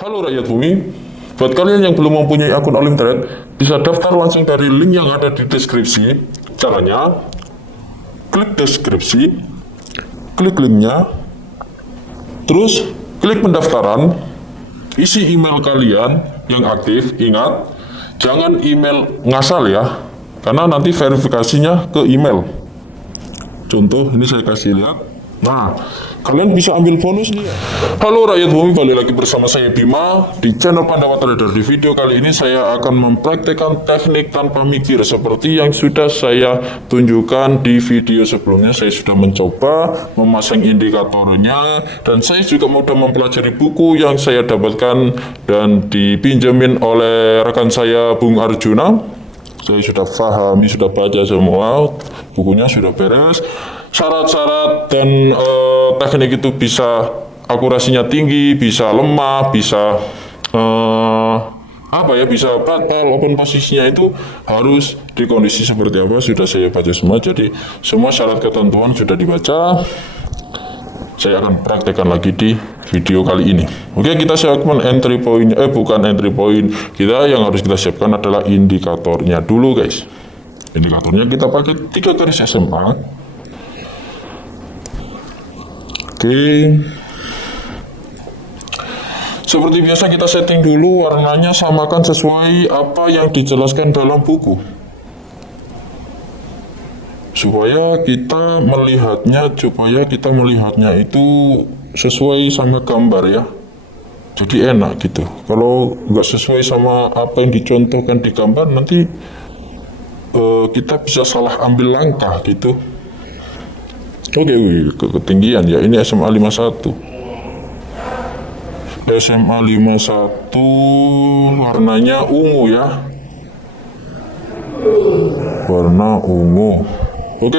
Halo rakyat bumi, buat kalian yang belum mempunyai akun Olim Trade, bisa daftar langsung dari link yang ada di deskripsi. Caranya, klik deskripsi, klik linknya, terus klik pendaftaran, isi email kalian yang aktif. Ingat, jangan email ngasal ya, karena nanti verifikasinya ke email. Contoh, ini saya kasih lihat. Nah, kalian bisa ambil bonus nih ya. Halo rakyat bumi, balik lagi bersama saya Bima di channel Pandawa Trader. Di video kali ini saya akan mempraktekkan teknik tanpa mikir seperti yang sudah saya tunjukkan di video sebelumnya. Saya sudah mencoba memasang indikatornya dan saya juga sudah mempelajari buku yang saya dapatkan dan dipinjemin oleh rekan saya Bung Arjuna. Saya sudah pahami, sudah baca semua, bukunya sudah beres. Syarat-syarat dan teknik itu bisa akurasinya tinggi, bisa lemah, bisa bisa batal. Open posisinya itu harus di kondisi seperti apa sudah saya baca semua. Jadi semua syarat ketentuan sudah dibaca. Saya akan praktekkan lagi di video kali ini. Oke, kita siapkan entry point, bukan entry point. Kita yang harus kita siapkan adalah indikatornya dulu, guys. Indikatornya kita pakai 3 garis SMA. Oke. Seperti biasa kita setting dulu warnanya, samakan sesuai apa yang dijelaskan dalam buku. Supaya kita melihatnya itu sesuai sama gambar ya. Jadi enak gitu. Kalau nggak sesuai sama apa yang dicontohkan di gambar, nanti kita bisa salah ambil langkah gitu. Oke, ketinggian ya. Ini SMA 51. SMA 51 warnanya ungu ya. Warna ungu. Oke,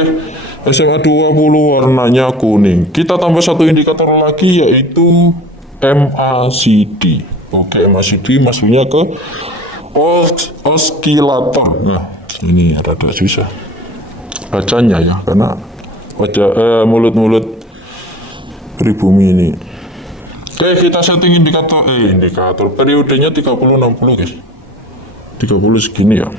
SMA 20 warnanya kuning. Kita tambah satu indikator lagi yaitu MACD. Oke, MACD masuknya ke oskilator. Nah, ini ada susah bacanya ya, karena mulut-mulut pribumi ini. Oke, kita setting indikator periodenya 30-60 guys. 30 segini ya.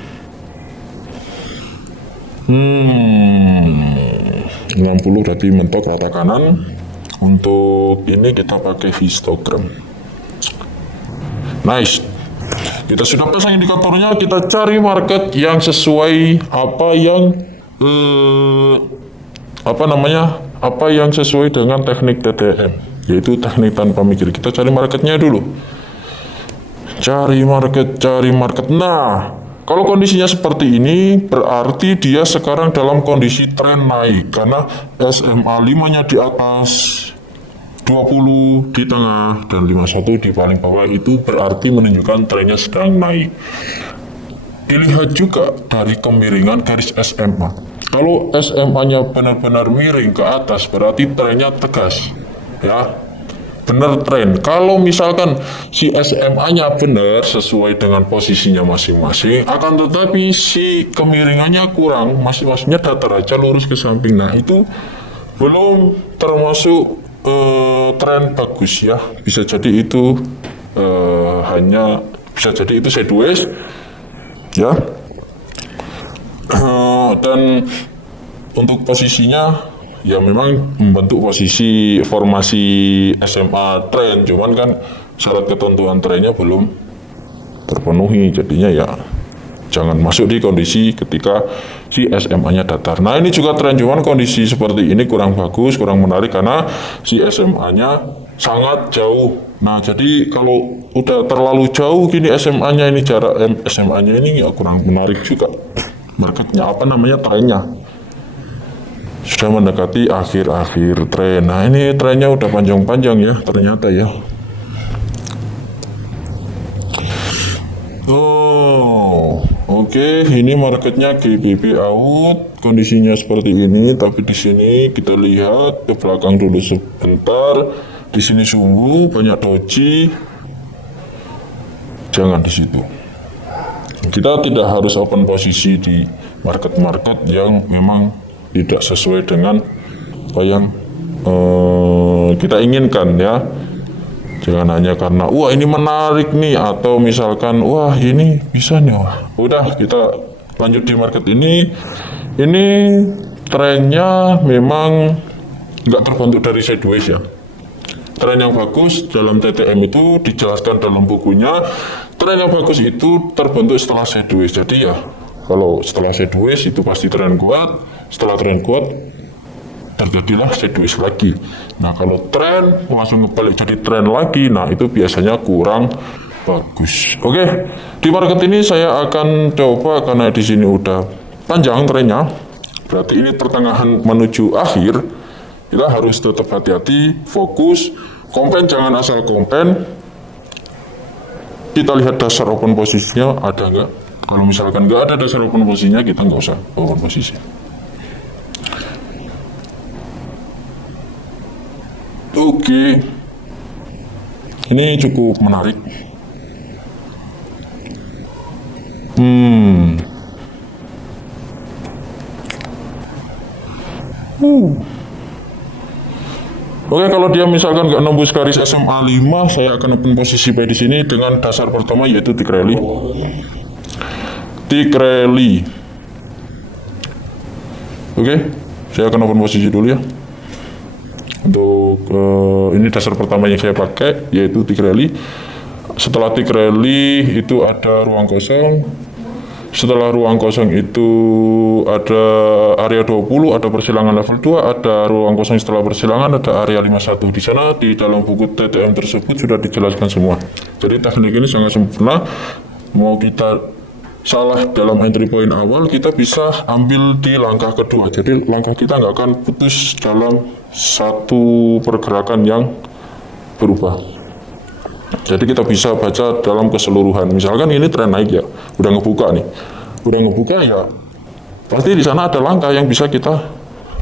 60 berarti mentok rata kanan. Untuk ini kita pakai histogram. Nice. Kita sudah pasang indikatornya, kita cari market yang sesuai apa yang sesuai dengan teknik TTM, yaitu teknik tanpa mikir. Kita cari marketnya dulu. Cari market. Nah, kalau kondisinya seperti ini, berarti dia sekarang dalam kondisi tren naik. Karena SMA 5-nya di atas, 20 di tengah, dan 51 di paling bawah. Itu berarti menunjukkan trennya sedang naik. Dilihat juga dari kemiringan garis SMA. Kalau SMA-nya benar-benar miring ke atas, berarti trennya tegas, ya, benar tren. Kalau misalkan si SMA-nya benar sesuai dengan posisinya masing-masing, akan tetapi si kemiringannya kurang, masing-masingnya datar aja lurus ke samping. Nah, itu belum termasuk tren bagus ya. Bisa jadi itu sideways, ya. Dan untuk posisinya ya memang membentuk posisi formasi SMA tren, cuman kan syarat ketentuan trennya belum terpenuhi, jadinya ya jangan masuk di kondisi ketika si SMA-nya datar. Nah, ini juga tren, cuman kondisi seperti ini kurang bagus, kurang menarik karena si SMA-nya sangat jauh. Nah, jadi kalau udah terlalu jauh gini SMA-nya ini, jarak SMA-nya ini ya kurang menarik juga. Marketnya trennya sudah mendekati akhir-akhir tren. Nah, ini trennya udah panjang-panjang ya ternyata ya. Oke, ini marketnya GBP out, kondisinya seperti ini. Tapi di sini kita lihat ke belakang dulu sebentar. Di sini sungguh banyak doji, jangan di situ. Kita tidak harus open posisi di market-market yang memang tidak sesuai dengan apa yang kita inginkan ya. Jangan hanya karena wah ini menarik nih, atau misalkan wah ini bisa nih, wah udah kita lanjut di market ini. Ini trennya memang nggak terbentuk dari sideways ya. Tren yang bagus dalam TTM itu dijelaskan dalam bukunya, tren yang bagus itu terbentuk setelah sideways. Jadi ya kalau setelah sideways itu pasti tren kuat, setelah tren kuat terjadilah sideways lagi. Nah kalau tren langsung kebalik jadi tren lagi, nah itu biasanya kurang bagus. Oke, di market ini saya akan coba karena di sini udah panjang trennya, berarti ini pertengahan menuju akhir. Kita harus tetap hati-hati, fokus, kompen jangan asal kompen. Kita lihat dasar open posisinya ada nggak. Kalau misalkan nggak ada dasar open posisinya, kita nggak usah open posisi. Oke, ini cukup menarik. Oke, kalau dia misalkan nggak nembus garis SMA 5, saya akan open posisi buy di sini dengan dasar pertama yaitu tick rally. Tick rally. Oke, saya akan open posisi dulu ya. Untuk ini dasar pertama yang saya pakai yaitu tick rally. Setelah tick rally itu ada ruang kosong. Setelah ruang kosong itu ada area 20, ada persilangan level 2, ada ruang kosong setelah persilangan, ada area 51. Di sana di dalam buku TTM tersebut sudah dijelaskan semua. Jadi teknik ini sangat sempurna. Mau kita salah dalam entry point awal, kita bisa ambil di langkah kedua. Jadi langkah kita nggak akan putus dalam satu pergerakan yang berubah. Jadi kita bisa baca dalam keseluruhan. Misalkan ini tren naik ya, udah ngebuka nih, ya, pasti di sana ada langkah yang bisa kita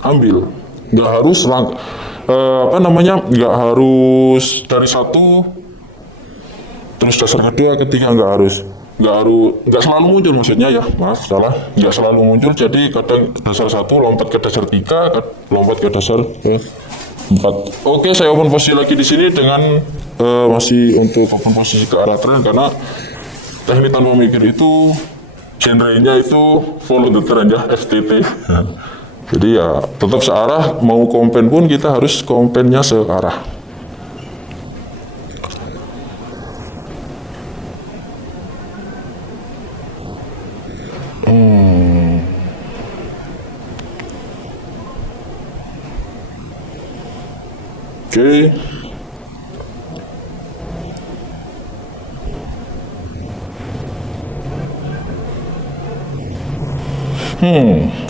ambil. Nggak harus nggak harus dari satu, terus dasar kedua, ketiga nggak selalu muncul maksudnya ya, maaf salah, nggak selalu muncul. Jadi kadang dasar satu lompat ke dasar tiga, lompat ke dasar 4. Oke, saya open posisi lagi di sini dengan masih untuk open posisi ke arah tren, karena teknik tanpa mikir itu genre-nya itu follow the trend ya, FTT. Jadi ya tetap searah, mau kompen pun kita harus kompennya searah. Oke.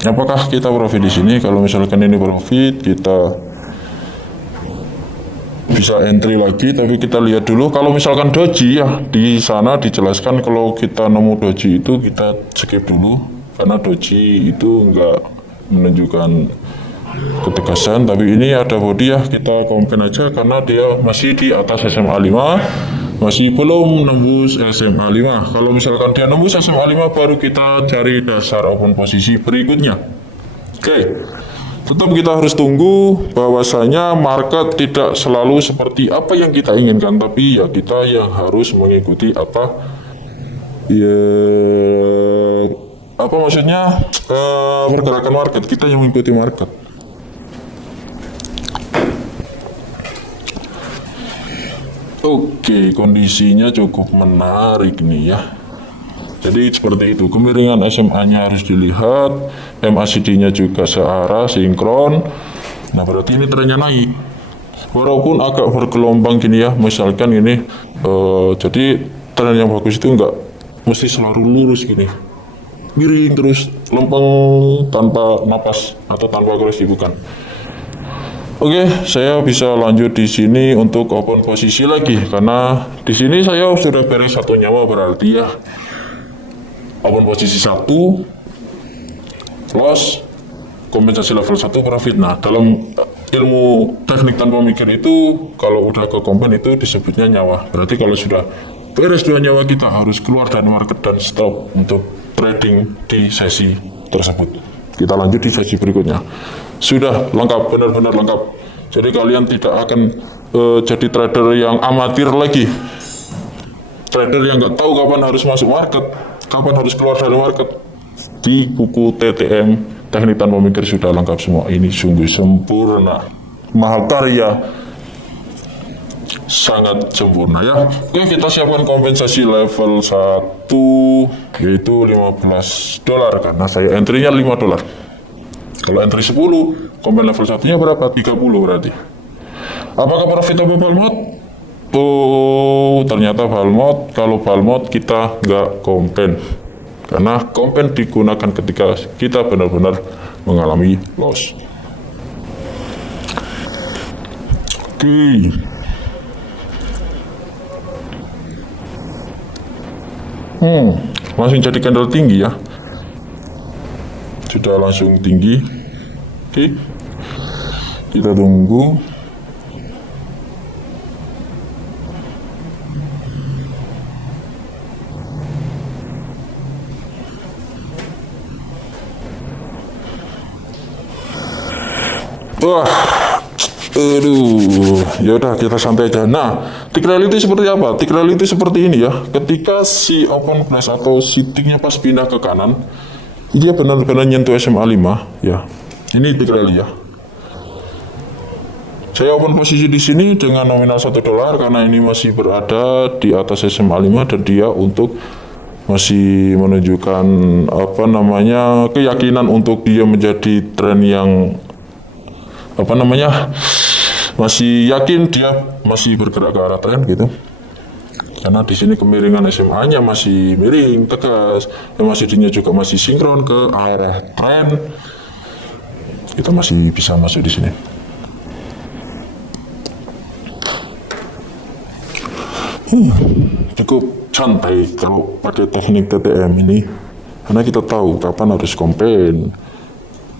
Apakah kita profit di sini? Kalau misalkan ini profit, kita bisa entry lagi, tapi kita lihat dulu. Kalau misalkan doji ya, di sana dijelaskan kalau kita nemu doji itu kita skip dulu, karena doji itu enggak menunjukkan ketegasan. Tapi ini ada body ya, kita kompen aja karena dia masih di atas SMA 5, masih belum nembus SMA 5. Kalau misalkan dia nembus SMA 5, baru kita cari dasar open posisi berikutnya. Oke, tetap kita harus tunggu. Bahwasanya market tidak selalu seperti apa yang kita inginkan, tapi ya kita yang harus mengikuti pergerakan market. Kita yang mengikuti market. Oke, kondisinya cukup menarik nih ya. Jadi seperti itu, kemiringan SMA-nya harus dilihat, MACD-nya juga searah, sinkron. Nah berarti ini trennya naik. Walaupun agak bergelombang gini ya, misalkan ini, jadi tren yang bagus itu enggak mesti selalu lurus gini, miring terus, lempeng tanpa napas atau tanpa koreksi, bukan. Oke, saya bisa lanjut di sini untuk open posisi lagi, karena di sini saya sudah beres satu nyawa, berarti ya open posisi 1, loss, kompensasi level 1, profit. Nah, dalam ilmu teknik tanpa mikir itu, kalau udah ke kompen itu disebutnya nyawa. Berarti kalau sudah beres 2 nyawa, kita harus keluar dari market dan stop untuk trading di sesi tersebut. Kita lanjut di sesi berikutnya. Sudah lengkap, benar-benar lengkap. Jadi kalian tidak akan jadi trader yang amatir lagi, trader yang nggak tahu kapan harus masuk market, kapan harus keluar dari market. Di buku TTM, Teknik Tanpa Mikir, sudah lengkap semua. Ini sungguh sempurna, mahakarya, sangat sempurna ya. Oke, kita siapkan kompensasi level 1 yaitu $15, karena saya entry-nya $5. Kalau entry 10, kompen level 1-nya berapa? 30 berarti. Apakah profitable bull mode? Oh, ternyata bull mode. Kalau bull mode kita nggak kompen, karena kompen digunakan ketika kita benar-benar mengalami loss. Oke. Langsung jadi candle tinggi ya. Sudah langsung tinggi. Oke. Kita tunggu. Wah, aduh, yaudah kita santai aja. Nah, tick rally itu seperti apa? Tick rally itu seperti ini ya. Ketika si open price atau si ticknya pas pindah ke kanan, dia benar-benar nyentuh SMA 5 ya. Ini tick rally ya. Saya open posisi di sini dengan nominal $1 karena ini masih berada di atas SMA 5 dan dia untuk masih menunjukkan keyakinan untuk dia menjadi tren yang masih yakin dia masih bergerak ke arah tren gitu. Karena di sini kemiringan SMA-nya masih miring tegas, MACD-nya juga masih sinkron ke arah tren. Kita masih bisa masuk di sini. Cukup santai kalau pakai teknik TTM ini, karena kita tahu kapan harus kompen.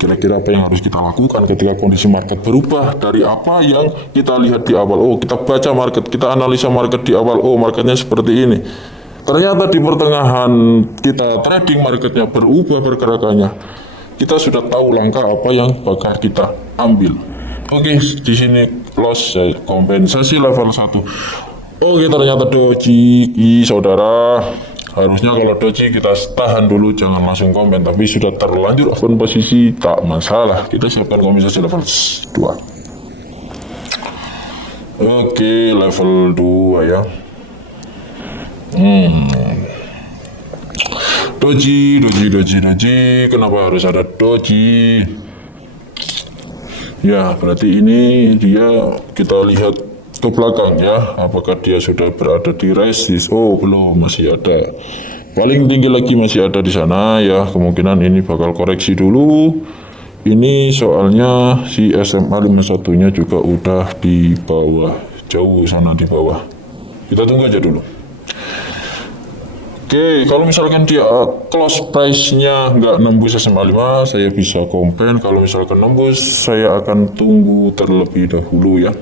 Kira-kira apa yang harus kita lakukan ketika kondisi market berubah dari apa yang kita lihat di awal. Oh, kita baca market, kita analisa market di awal. Oh, marketnya seperti ini. Ternyata di pertengahan kita trading marketnya berubah pergerakannya. Kita sudah tahu langkah apa yang bakal kita ambil. Oke, di sini loss kompensasi level 1. Oke, ternyata doji, saudara. Harusnya kalau doji kita tahan dulu, jangan langsung komen. Tapi sudah terlanjur open posisi, tak masalah. Kita siapkan kompensasi level 2. Oke, level 2 ya. Doji. Kenapa harus ada doji? Ya, berarti ini dia, kita lihat ke belakang ya, apakah dia sudah berada di resist. Oh, belum, masih ada. Paling tinggi lagi masih ada di sana ya. Kemungkinan ini bakal koreksi dulu. Ini soalnya si SMA 51-nya juga udah di bawah, jauh sana di bawah. Kita tunggu aja dulu. Oke, kalau misalkan dia close price-nya nggak nembus SMA 5, saya bisa kompen. Kalau misalkan nembus, saya akan tunggu terlebih dahulu ya.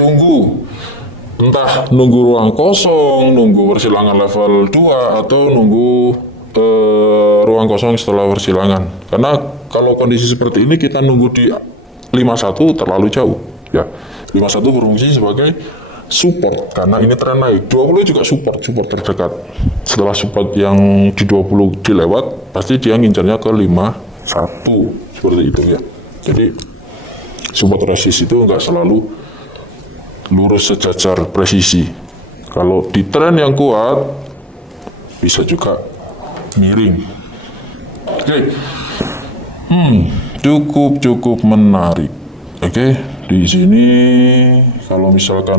Tunggu, entah nunggu ruang kosong, nunggu persilangan level 2, atau nunggu ruang kosong setelah persilangan. Karena kalau kondisi seperti ini kita nunggu di 51 terlalu jauh ya. 51 berfungsi sebagai support karena ini tren naik. 20 juga support terdekat. Setelah support yang di 20 dilewat, pasti dia ngincarnya ke 51 seperti itu ya. Jadi support resist itu enggak selalu lurus sejajar presisi. Kalau di tren yang kuat bisa juga miring. Oke. Cukup menarik. Oke, di sini kalau misalkan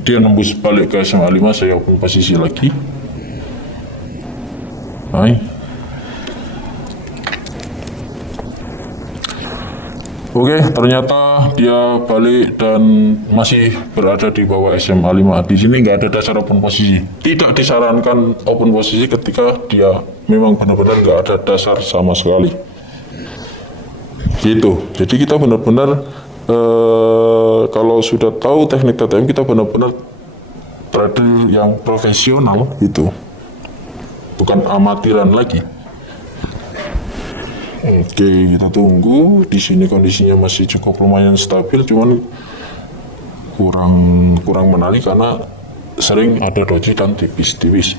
dia nembus balik ke SMA 5, saya open posisi lagi. Oke, ternyata dia balik dan masih berada di bawah SMA 5. Di sini nggak ada dasar open posisi. Tidak disarankan open posisi ketika dia memang benar-benar nggak ada dasar sama sekali. Gitu. Jadi kita benar-benar kalau sudah tahu teknik TTM, kita benar-benar trader yang profesional gitu. Bukan amatiran lagi. Oke, kita tunggu. Di sini kondisinya masih cukup lumayan stabil, cuman kurang menarik karena sering ada doji dan tipis-tipis.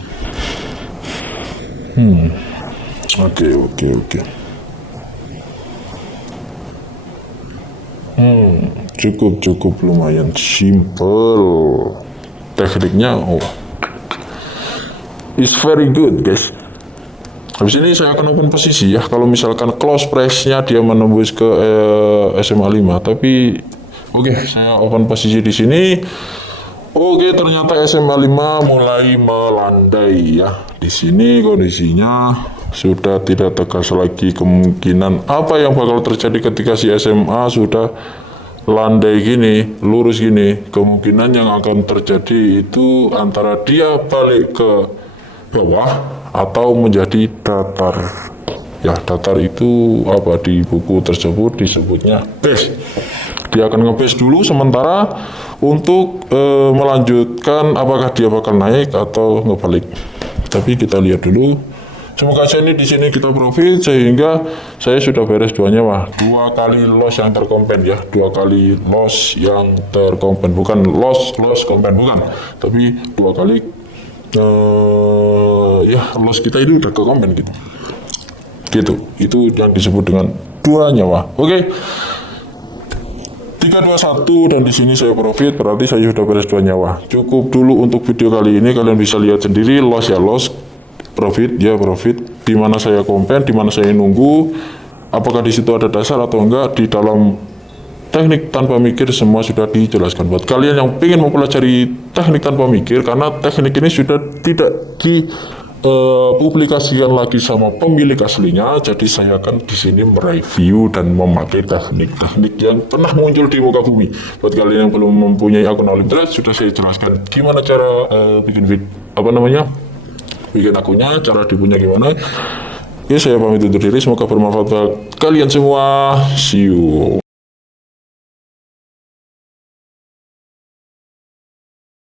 Oke. Cukup lumayan simple. Tekniknya is very good, guys. Habis ini saya akan open posisi ya. Kalau misalkan close press-nya dia menembus ke SMA 5, tapi oke, saya open posisi di sini. Oke, ternyata SMA 5 mulai melandai ya. Di sini kondisinya sudah tidak tegas lagi. Kemungkinan apa yang bakal terjadi ketika si SMA sudah landai gini, lurus gini, kemungkinan yang akan terjadi itu antara dia balik ke bawah atau menjadi datar. Ya, datar itu apa di buku tersebut disebutnya base. Dia akan ngebase dulu sementara untuk melanjutkan apakah dia bakal naik atau ngebalik. Tapi kita lihat dulu. Semoga aja ini di sini kita profit sehingga saya sudah beres 2 nyawa. 2 kali loss yang terkompen ya, 2 kali loss yang terkompen, bukan loss kompen, bukan, tapi 2 kali ya loss kita itu udah ke kompen gitu. Itu yang disebut dengan 2 nyawa. Oke. 3, 2, 1 dan di sini saya profit, berarti saya sudah beres 2 nyawa. Cukup dulu untuk video kali ini, kalian bisa lihat sendiri loss ya loss, profit ya profit, di mana saya kompen, di mana saya nunggu apakah di situ ada dasar atau enggak. Di dalam teknik tanpa mikir semua sudah dijelaskan buat kalian yang ingin mempelajari teknik tanpa mikir, karena teknik ini sudah tidak dipublikasikan lagi sama pemilik aslinya. Jadi saya akan di sini mereview dan memakai teknik-teknik yang pernah muncul di muka bumi. Buat kalian yang belum mempunyai akun Olim Trade, sudah saya jelaskan gimana cara bikin akunnya, cara dipunya gimana. Oke, saya pamit undur diri, semoga bermanfaat buat kalian semua. See you.